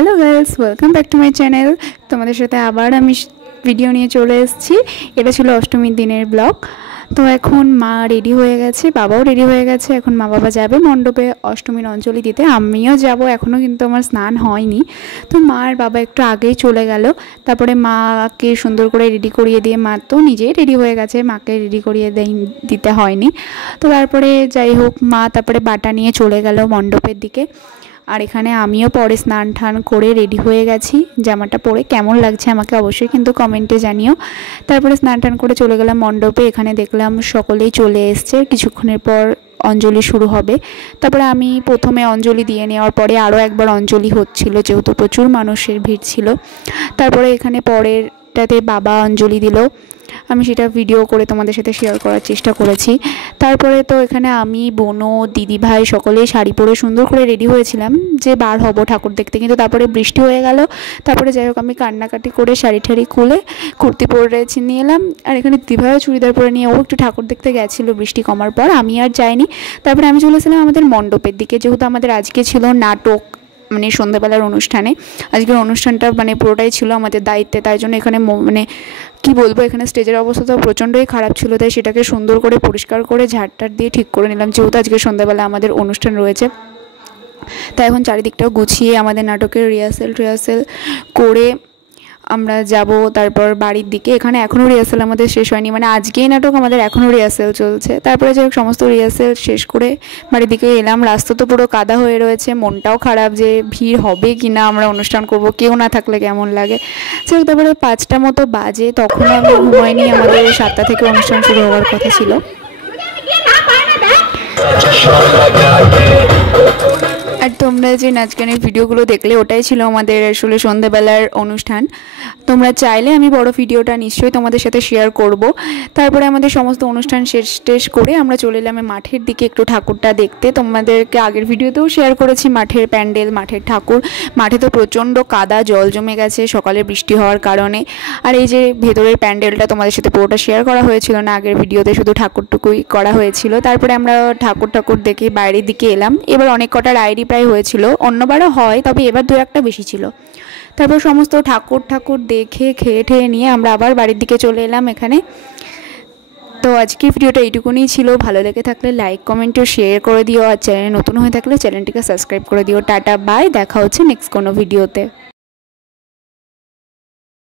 Hello guys, welcome back to my channel. তোমাদের সাথে আবার আমি ভিডিও নিয়ে চলে এসেছি। এটা ছিল অষ্টমীর দিনের ব্লগ। তো এখন মা রেডি হয়ে গেছে, বাবাও রেডি হয়ে গেছে। এখন মা বাবা যাবে মণ্ডপে অষ্টমীর অঞ্জলি দিতে, আমিও যাব। এখনও কিন্তু আমার স্নান হয়নি। তো মা আর বাবা একটু আগেই চলে গেল। তারপরে মাকে সুন্দর করে রেডি করিয়ে দিয়ে, মা তো নিজেই রেডি হয়ে গেছে, মাকে রেডি করিয়ে দিতে হয়নি। তো তারপরে যাই হোক, মা তারপরে বাটা নিয়ে চলে গেল মণ্ডপের দিকে। আর এখানে আমিও পরে স্নান টান করে রেডি হয়ে গেছি। জামাটা পরে কেমন লাগছে আমাকে অবশ্যই কিন্তু কমেন্টে জানিও। তারপরে স্নান টান করে চলে গেলাম মণ্ডপে। এখানে দেখলাম সকলেই চলে এসছে, কিছুক্ষণের পর অঞ্জলি শুরু হবে। তারপরে আমি প্রথমে অঞ্জলি দিয়ে নেওয়ার পরে আরও একবার অঞ্জলি হচ্ছিল, যেহেতু প্রচুর মানুষের ভিড় ছিল। তারপরে এখানে পরেরটাতে বাবা অঞ্জলি দিল, আমি সেটা ভিডিও করে তোমাদের সাথে শেয়ার করার চেষ্টা করেছি। তারপরে তো এখানে আমি, বোনও, দিদি ভাই সকলেই শাড়ি পরে সুন্দর করে রেডি হয়েছিলাম যে বার হব ঠাকুর দেখতে, কিন্তু তারপরে বৃষ্টি হয়ে গেল। তারপরে যাই হোক আমি কান্নাকাটি করে শাড়ি ঠাড়ি খুলে কুর্তি পরে নিয়ে এলাম। আর এখানে দিদি ভাইও চুড়িদার পরে নিয়ে ও একটু ঠাকুর দেখতে গেছিলো বৃষ্টি কমার পর, আমি আর যাইনি। তারপরে আমি চলেছিলাম আমাদের মণ্ডপের দিকে, যেহেতু আমাদের আজকে ছিল নাটক, মানে সন্ধ্যাবেলার অনুষ্ঠানে। আজকের অনুষ্ঠানটা মানে পুরোটাই ছিল আমাদের দায়িত্বে, তাই জন্য এখানে মানে কি বলবো, এখানে স্টেজের অবস্থা তো প্রচণ্ডই খারাপ ছিল। তাই সেটাকে সুন্দর করে পরিষ্কার করে ঝাড়টার দিয়ে ঠিক করে নিলাম, যেহেতু আজকে সন্ধ্যাবেলা আমাদের অনুষ্ঠান রয়েছে। তাই এখন চারিদিকটাও গুছিয়ে আমাদের নাটকের রিহার্সেল করে আমরা যাব তারপর বাড়ির দিকে। এখানে এখনও রিহার্সেল আমাদের শেষ হয়নি, মানে আজকেই নাটক, আমাদের এখনও রিহার্সেল চলছে। তারপরে যাই হোক সমস্ত রিহার্সেল শেষ করে বাড়ির দিকে এলাম। রাস্তা তো পুরো কাদা হয়ে রয়েছে, মনটাও খারাপ যে ভিড় হবে কি না, আমরা অনুষ্ঠান করব, কেউ না থাকলে কেমন লাগে। সেরকম তারপরে 5টা মতো বাজে, তখনও আমি ঘুমাইনি, আমাদের 7টা থেকে অনুষ্ঠান শুরু হওয়ার কথা ছিল। আর তোমরা যে নাচ গানের ভিডিওগুলো দেখলে, ওটাই ছিল আমাদের আসলে সন্ধ্যাবেলার অনুষ্ঠান। তোমরা চাইলে আমি বড় ভিডিওটা নিশ্চয়ই তোমাদের সাথে শেয়ার করব। তারপরে আমাদের সমস্ত অনুষ্ঠান শেষ করে আমরা চলে এলাম মাঠের দিকে একটু ঠাকুরটা দেখতে। তোমাদেরকে আগের ভিডিওতেও শেয়ার করেছি মাঠের প্যান্ডেল, মাঠের ঠাকুর। মাঠে তো প্রচণ্ড কাদা, জল জমে গেছে সকালে বৃষ্টি হওয়ার কারণে। আর এই যে ভেতরের প্যান্ডেলটা তোমাদের সাথে পুরোটা শেয়ার করা হয়েছিল না আগের ভিডিওতে, শুধু ঠাকুরটুকুই করা হয়েছিল। তারপরে আমরা ঠাকুর দেখে বাইরের দিকে এলাম। এবার অনেক কটা রাইডই প্রায় হয়েছিল, অন্যবারও হয়, তবে এবার 2-1টা বেশি ছিল। তারপর সমস্ত ঠাকুর দেখে খেয়ে ঠেয়ে নিয়ে আমরা আবার বাড়ির দিকে চলে এলাম এখানে। তো আজকের ভিডিওটা এইটুকুনি ছিল। ভালো লেগে থাকলে লাইক, কমেন্ট ও শেয়ার করে দিও। আর চ্যানেলে নতুন হয়ে থাকলে চ্যানেলটিকে সাবস্ক্রাইব করে দিও। টাটা, বাই, দেখা হচ্ছে নেক্সট কোনো ভিডিওতে।